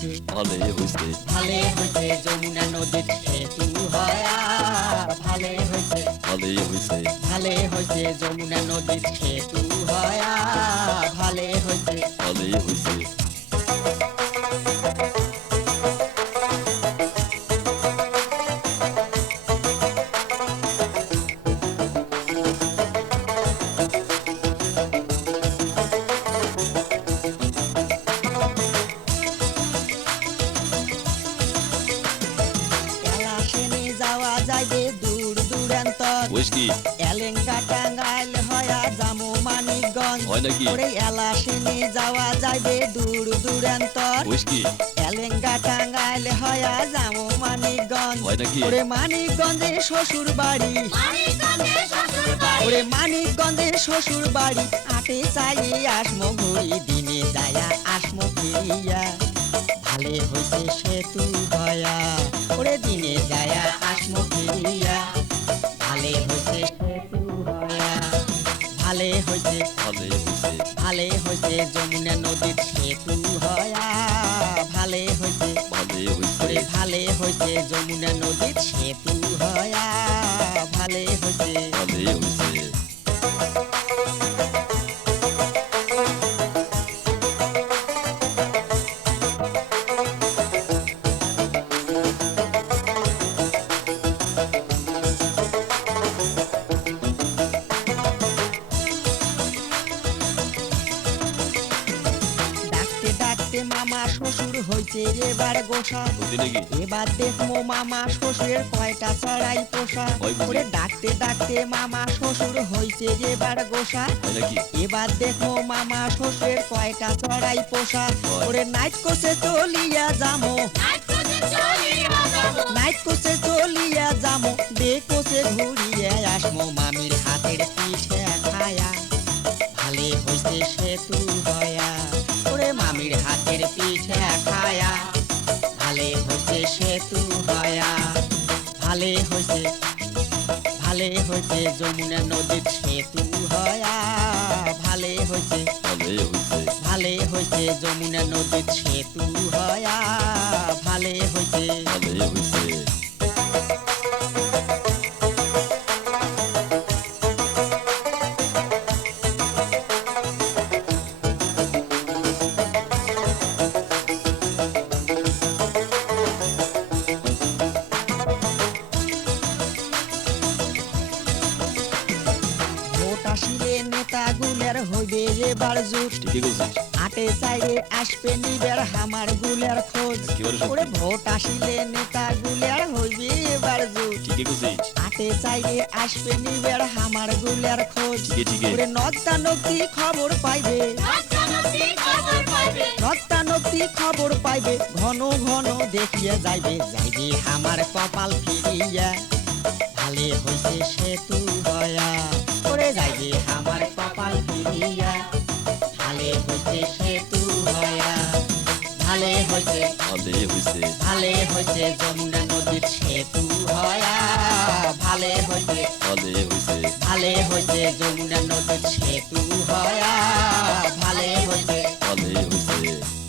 হয়েছে ভালে হইছে। ভালে হয়েছে যমুনা নদীর সেতু হয়া। ভালে হয়েছে ভালে হইছে। ভালে হয়েছে যমুনা নদীর সেতু হয়া। ভালে হয়েছে ভালে হইছে। দূরান্তর কইস কি এলেঙ্গা টাঙ্গাইল হয়া জামু মানিকগঞ্জ। হয় নাকি? ওরে এলাসেনে যাওয়া যাইবে দূর দূরান্তর। কইস এলেঙ্গা টাঙ্গাইল হয়া জামু মানিকগঞ্জ। হয় নাকি? ওরে মানিকগঞ্জে শ্বশুর বাড়ি। ওরে মানিকগঞ্জে শ্বশুর বাড়ি। আটে চাই আসমো ঘুরি দিনে যায়া আসমো ফিরিয়া। ভালে হইছে সেতু ভয়া ওরে দিনে যায়া আসমো ফিরিয়া। ভালে হইছে ভালে হইছে ভালে হইছে ভালে হইছে যমুনা নদীর সেতু হয়া। ভালে হইছে ভালে হইছে ভালে হইছে যমুনা নদীর সেতু হয়া। ভালে হইছে ভালে হইছে মামা শ্বশুর হইছে এবার গোসা এবার দেখব মামা শ্বশুরের কয়টা চড়াই পোষা ওরে ডাকতে ডাকতে মামা শ্বশুর হইছে এবার গোসা এবার দেখব মামা শ্বশুরের কয়টা চড়াই পোষা। ওরে নাইট কোসে চলিয়া যামো। নাইট কোসে চলিয়া যামো। দে কোসে ঘুরিয়ে খায়া ভালে হইছে সেতু হয়া। ভালে হইছে ভালে হইছে যমুনা নদীর সেতু হয়া। ভালে হইছে ভালে হইছে ভালে হইছে যমুনা নদীর সেতু হয়া। ভালে হইছে নেতাগুলের হইবে জুট। আটে আসবে নিবের হামার গুলের খোঁজ। ওরে ভোট আসিলে নেতাগুলের হইবে এবার জুট। আটে আসবে নিবের হামার গুলের খোঁজ। ওরে নদ্দা নদী খবর পাইবে। নদ্দা নদী খবর পাইবে। ঘন ঘন দেখিয়ে যাইবে যাইবে আমার কপাল ফিরিয়া। ভালে হইছে সেতু হয়া ওরে যাইবে আমার ভালে হইছে সেতু হয়া ভালে হইছে ভালে হইছে। ভালে হইছে যমুনা নদীর সেতু হয়া ভালে হইছে ভালে হইছে। ভালে হইছে যমুনা নদীর সেতু হয়া ভালে হইছে ভালে হইছে।